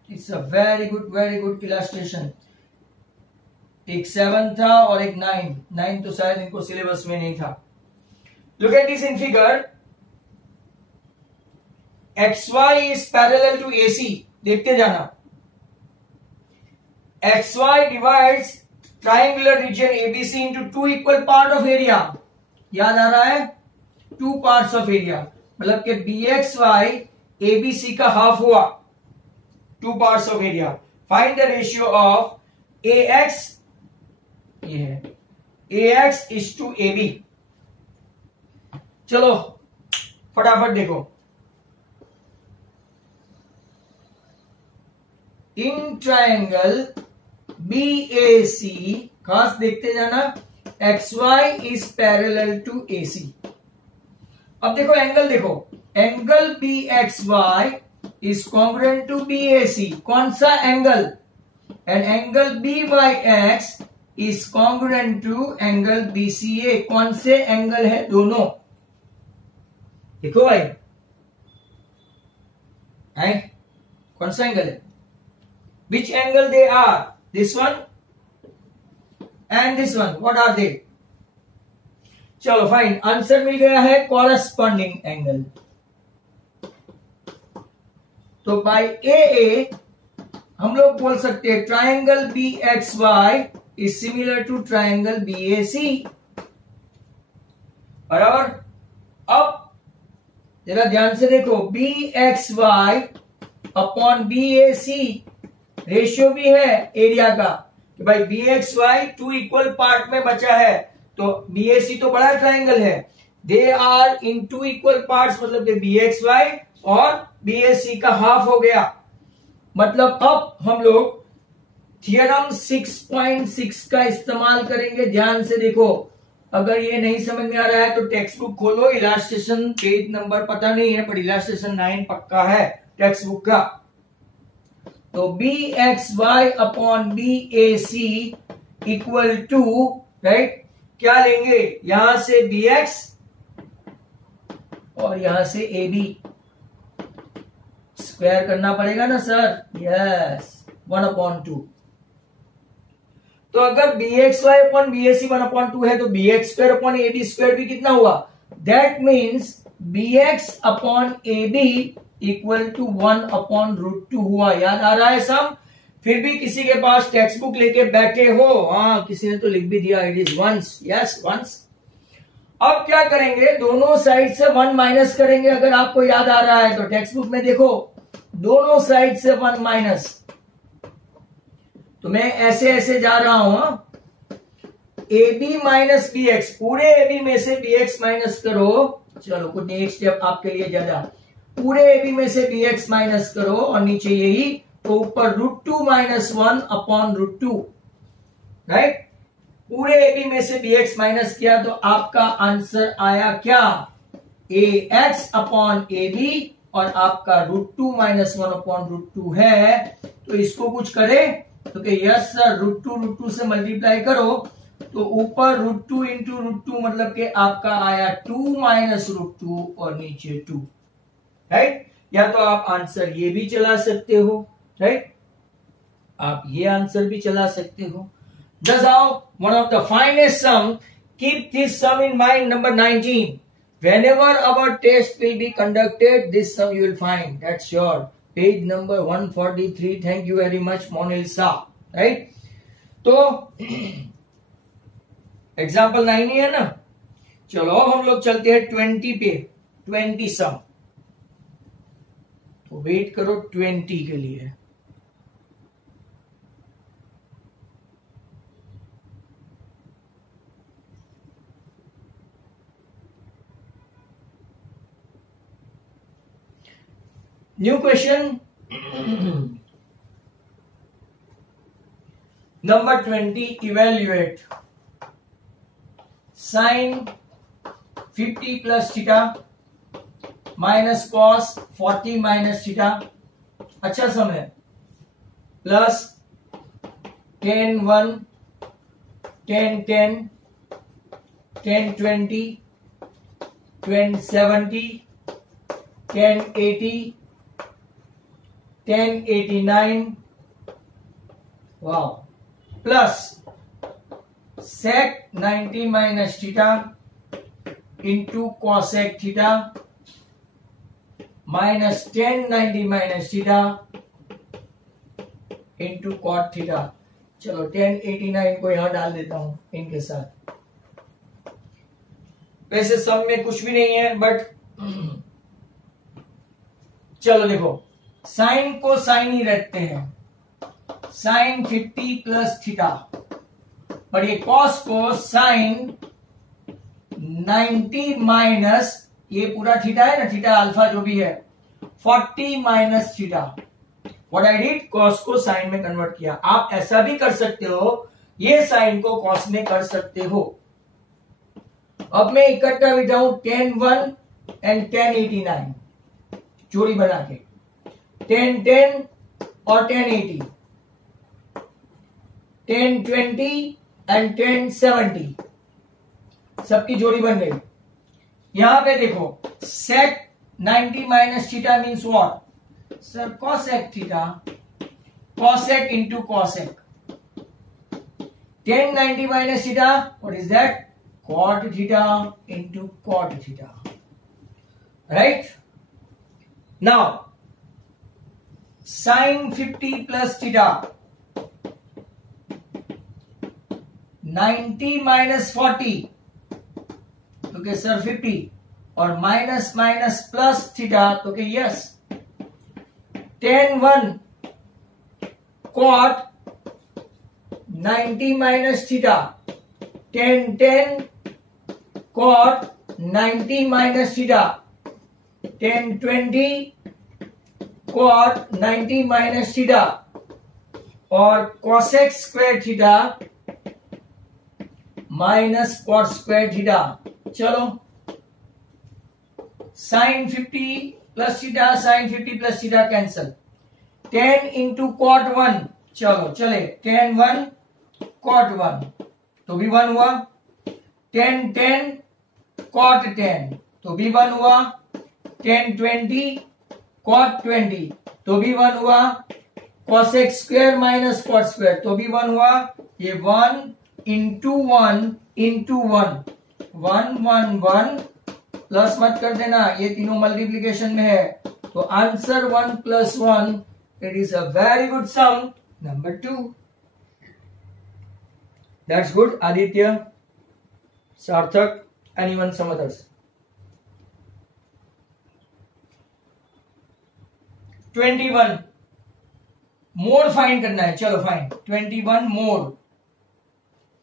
It's a very good illustration. एक 7 था और एक 9 तो शायद इनको सिलेबस में नहीं था। Look at this in figure, xy is parallel to AC, देखते जाना। xy divides triangular region ABC into 2 equal part of area. याद आ रहा है, 2 पार्ट्स ऑफ एरिया, मतलब कि BXY ABC का हाफ हुआ, 2 parts of area. Find the ratio of AX, ये है AX इज टू AB। चलो फटाफट देखो, इन ट्रायंगल BAC, खास देखते जाना, XY is parallel to AC। अब देखो एंगल, देखो angle BXY is congruent to BAC। कौन सा angle? And angle BYX is congruent to angle BCA. कौन से एंगल है दोनों? देखो भाई, है कौन सा एंगल है? Which angle they are? This one and this one, what are they? चलो फाइन, आंसर मिल गया है कॉरस्पॉन्डिंग एंगल। तो बाय ए हम लोग बोल सकते हैं triangle B X Y is similar to triangle B A C. बराबर। अब जरा ध्यान से देखो, B X Y upon B A C ratio भी है एरिया का कि भाई B X Y two equal part में बचा है, तो बी ए सी तो बड़ा ट्राइंगल है, they are in two equal parts, मतलब बी एक्स वाई और बी ए सी का हाफ हो गया। मतलब अब हम लोग थियरम 6.6 का इस्तेमाल करेंगे। ध्यान से देखो, अगर ये नहीं समझ में आ रहा है तो टेक्स्ट बुक खोलो, इलास्ट्रेशन पेज नंबर पता नहीं है पर इलास्ट्रेशन 9 पक्का है टेक्स्ट बुक का। तो B X Y upon B A C equal to, right, क्या लेंगे? यहां से बी एक्स और यहां से ए बी, स्क्वायर करना पड़ेगा ना सर? यस, 1/2। तो अगर B X Y upon B A C 1/2 है तो B X square upon A B square भी कितना हुआ? That means B X upon A B equal to 1/√2 हुआ। याद आ रहा है सब? फिर भी किसी के पास टेक्स्ट बुक लेके बैठे हो? हाँ, किसी ने तो लिख भी दिया, it is once. Yes, once. अब क्या करेंगे? दोनों साइड से 1 माइनस करेंगे। अगर आपको याद आ रहा है तो टेक्स्ट बुक में देखो, दोनों साइड से 1 माइनस। तो मैं ऐसे ऐसे जा रहा हूं, A B minus B X, पूरे ए बी में से बी एक्स माइनस करो। चलो कुछ नेक्स्ट स्टेप आपके लिए ज्यादा, पूरे ए बी में से बी एक्स माइनस करो और नीचे यही, तो ऊपर √2 माइनस 1/√2, राइट। पूरे ए बी में से बी एक्स माइनस किया तो आपका आंसर आया क्या? ए एक्स अपॉन ए बी, और आपका √2 माइनस 1/√2 है। तो इसको कुछ करें तो कि यस सर, √2 से मल्टीप्लाई करो तो ऊपर √2 इंटू √2 मतलब कि आपका आया 2 माइनस √2 और नीचे 2, राइट। या तो आप आंसर ये भी चला सकते हो, राइट, आप ये आंसर भी चला सकते हो। Thus one of the finest sum, keep this sum in mind, number 19. Whenever our test will be conducted, this sum you will find, that's sure. Page number 143. Thank you very much, Monil Shah, right? तो example 9 ही है ना। चलो अब हम लोग चलते हैं 20 पे, 20 सम। तो वेट करो 20 के लिए। New question number 20, evaluate sine 50 plus theta minus cos 40 minus theta, अच्छा सम है, plus tan 1 tan 10 tan 20 tan 70 tan 80 tan 89, wow, plus sec 90 minus theta into cosec theta minus tan 90 minus theta into cot theta. चलो tan 89 को यहां डाल देता हूं इनके साथ। वैसे सब में कुछ भी नहीं है, बट चलो देखो, साइन को साइन ही रखते हैं, साइन 50 प्लस थीटा, और ये कॉस को साइन 90 माइनस, ये पूरा थीटा है ना, थीटा अल्फा जो भी है, 40 minus theta. What I did, cos को साइन में कन्वर्ट किया। आप ऐसा भी कर सकते हो, ये साइन को कॉस में कर सकते हो। अब मैं इकट्ठा बिठाऊं tan 1 एंड tan 89, जोड़ी बना के, tan 10 और tan 80, tan 20 एंड tan 70, सबकी जोड़ी बन गई। यहां पे देखो sec 90 minus theta means what sir, cosec theta, cosec into cosec, tan 90 minus theta, what is that? Cot theta into cot theta, right? Now sin 50 plus theta, 90 minus 40, okay sir 50, और minus minus plus theta, तो okay yes, tan 1 cot 90 minus theta, tan 10 cot 90 minus theta, tan 20 cot 90 minus theta, और cosec square theta minus cot square theta। चलो sin 50 plus theta, sin 50 plus theta cancel, tan into cot 1, चलो चले tan 1 cot 1 तो भी 1 हुआ, tan 10 cot 10 तो भी 1 हुआ, tan 20 cot 20 तो भी 1 हुआ, cosec square minus cot square तो भी 1 हुआ। ये 1 इंटू 1 इंटू 1, 1 1 1 प्लस मत कर देना, ये तीनों मल्टीप्लीकेशन में है, तो answer 1 plus 1, it is a very good sum, number 2। That's good Aditya, Sarthak, anyone some others. 21 mode find करना है, चलो फाइंड 21 मोड,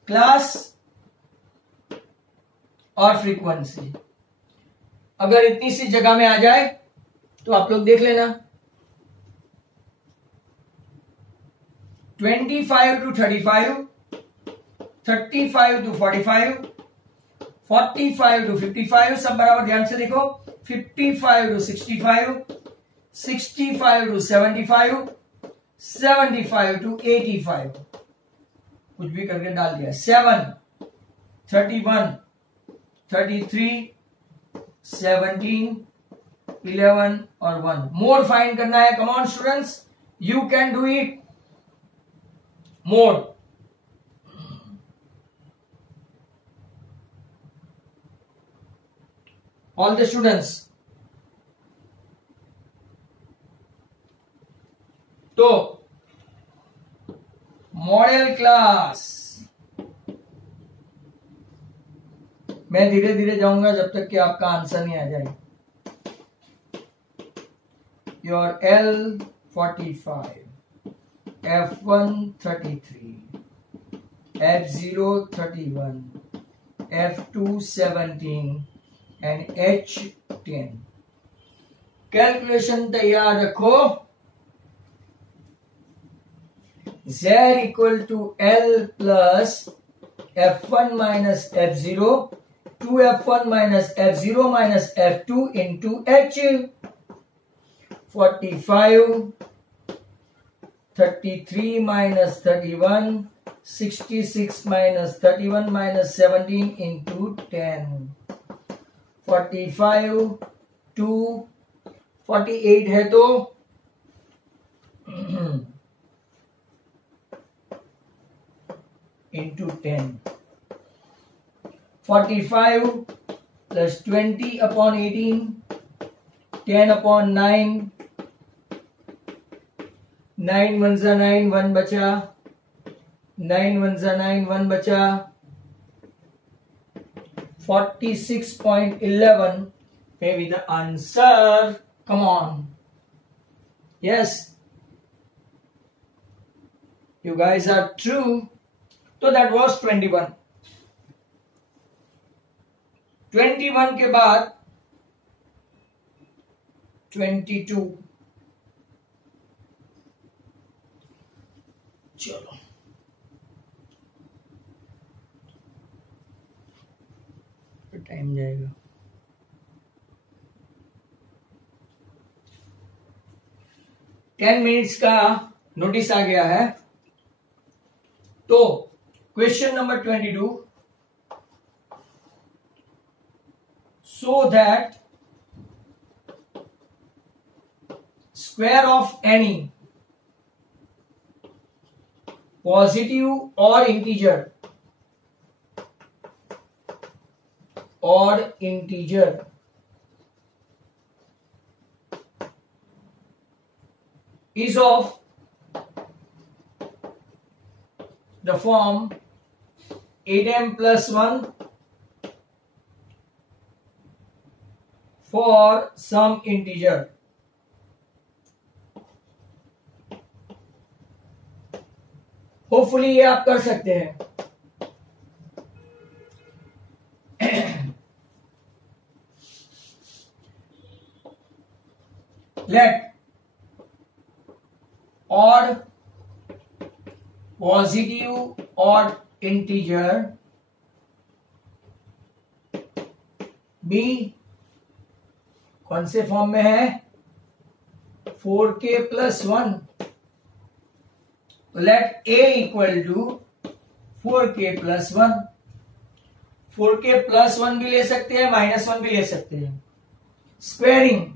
क्लास और फ्रीक्वेंसी। अगर इतनी सी जगह में आ जाए तो आप लोग देख लेना, 25 to 35, 35 to 45, 45 to 55, सब बराबर ध्यान से देखो, 55 to 65, 65 to 75, 75 to 85, कुछ भी करके डाल दिया, 7, 31, 33, 17, 11 और 1। मोड फाइंड करना है, come on students, you can do it. Mode, all the students. तो मॉडल क्लास, मैं धीरे धीरे जाऊंगा जब तक कि आपका आंसर नहीं आ जाए। Your L45, F1 33, F0 31, F2 17 and H10। Calculation तैयार रखो, Z equal to L plus F1 minus F0, 2F1 minus F0 minus F2 into H, 45, 33 minus 31, 66 minus 31 minus 17 into 10, 45 to 48 है तो into 10, 45 plus 20 upon 18, 10 upon 9, 9 1 जा 9, 1 बचा, 9 1 जा 9, 1 बचा, 46.11 may be the answer. Come on, yes, you guys are true. So that was 21. 21 के बाद 22, चलो time जाएगा। टेन मिनट्स का नोटिस आ गया है, तो question number 22, so that square of any positive or integer is of the form 8m plus 1 for some integer. Hopefully ये आप कर सकते हैं. Let odd, positive or integer be कौन से फॉर्म में है? 4k plus 1. Let a equal to 4k plus 1. 4k plus 1 भी ले सकते हैं, -1 भी ले सकते हैं. स्क्वेयरिंग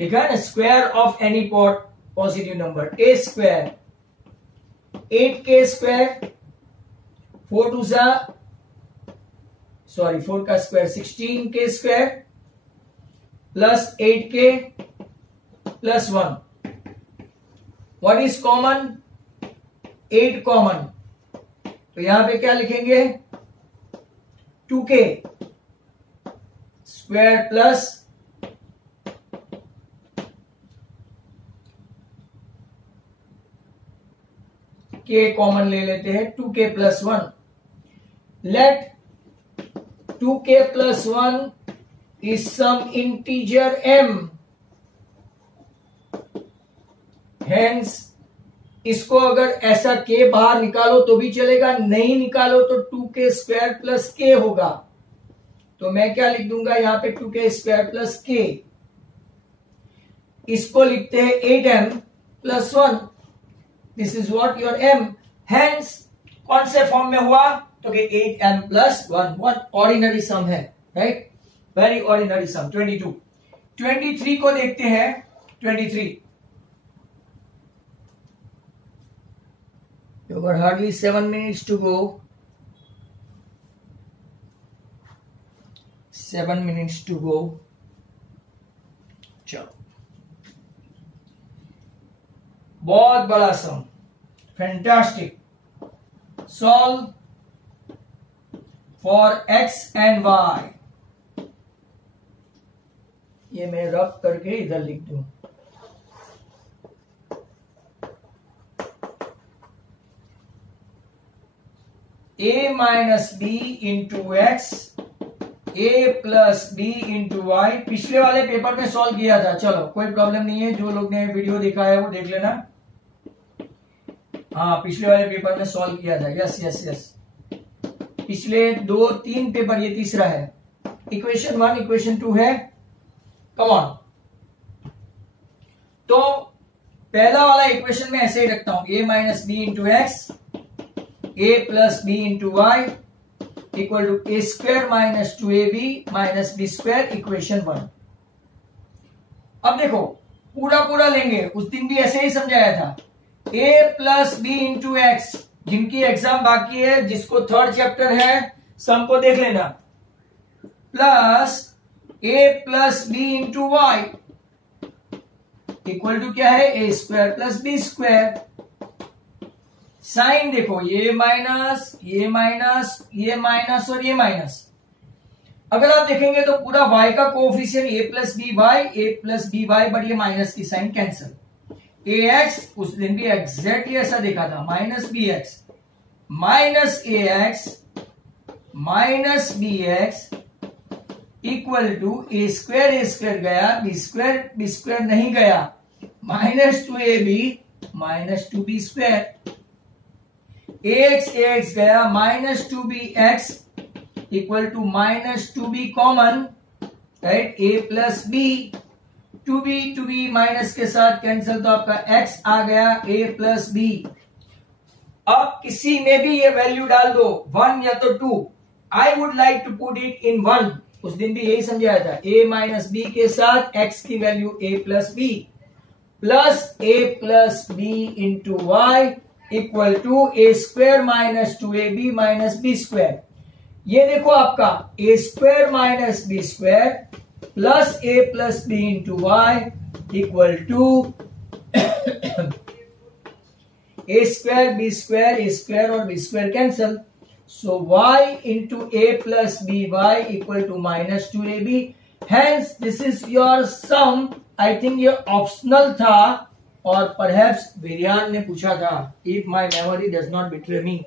लिखा है ना, square of any positive number. a square 8k square 4 का square 16k square plus 8k plus 1. What is common? 8 common, तो यहां पे क्या लिखेंगे? 2k square plus k common ले लेते हैं. 2k plus 1. Let 2k plus 1 is some integer m. Hence इसको अगर ऐसा k बाहर निकालो तो भी चलेगा, नहीं निकालो तो 2k स्क्वायर प्लस k होगा. तो मैं क्या लिख दूंगा यहां पे? 2k square plus k. इसको लिखते हैं 8m plus 1. This is what your m. Hence कौन से फॉर्म में हुआ? तो 8m प्लस 1. व्हाट ऑर्डिनरी सम है, राइट? वेरी ऑर्डिनरी सम. 22. 23 को देखते हैं. 23 you got hardly 7 minutes to go. 7 minutes to go. चलो, बहुत बड़ा sum. Fantastic. Solve for x and y. ये मैं रब करके इधर लिख दूं. a minus B into X a plus B into Y. पिछले वाले पेपर में सॉल्व किया था. चलो कोई प्रॉब्लम नहीं है, जो लोग ने वीडियो देखा है वो देख लेना. हाँ, पिछले वाले पेपर में सॉल्व किया था. Yes yes yes. पिछले 2-3 पेपर, ये तीसरा है. इक्वेशन 1 इक्वेशन 2 है. Come on. तो पहला वाला इक्वेशन में ऐसे ही रखता हूं. a minus B into X a plus B into Y equal to A square minus 2ab minus B square. Equation 1. अब देखो, पूरा लेंगे. उस दिन भी ऐसे ही समझाया था. a plus B into X. जिनकी एग्जाम बाकी है, जिसको थर्ड चैप्टर है, सम को देख लेना. Plus a plus B into Y equal to क्या है? A square plus B square. Sign देखो, ये माइनस ये माइनस ये माइनस और ये माइनस. अगर आप देखेंगे तो पूरा y का coefficient a plus B Y, but ये माइनस की साइन कैंसिल. ax उस दिन भी एग्जैक्टली ऐसा देखा था. Minus B X minus A X minus B X equal to A square गया, बी स्क्वायर नहीं गया. Minus 2ab minus 2b square. ax गया, minus 2bx equal to minus 2b common, right? a plus B two B minus के साथ cancel, तो आपका x आ गया a plus B. अब किसी में भी ये वैल्यू डाल दो, 1 या तो 2। I would like to put it in 1। उस दिन भी यही समझाया था, a माइनस बी के साथ x की value a plus B into Y equal to A square minus 2ab minus B square. ये देखो आपका a square minus B square plus a plus B into Y equal to a square B square, a square और b square cancel, so y into a plus B Y equal to minus 2ab। Hence this is your sum. I think ये optional था और perhaps वेरियान ने पूछा था, if my memory does not betray me.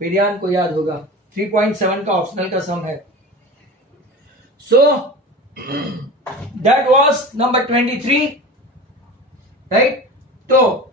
वेरियान को याद होगा, 3.7 का ऑप्शनल का सम है। So that was number 23, right. तो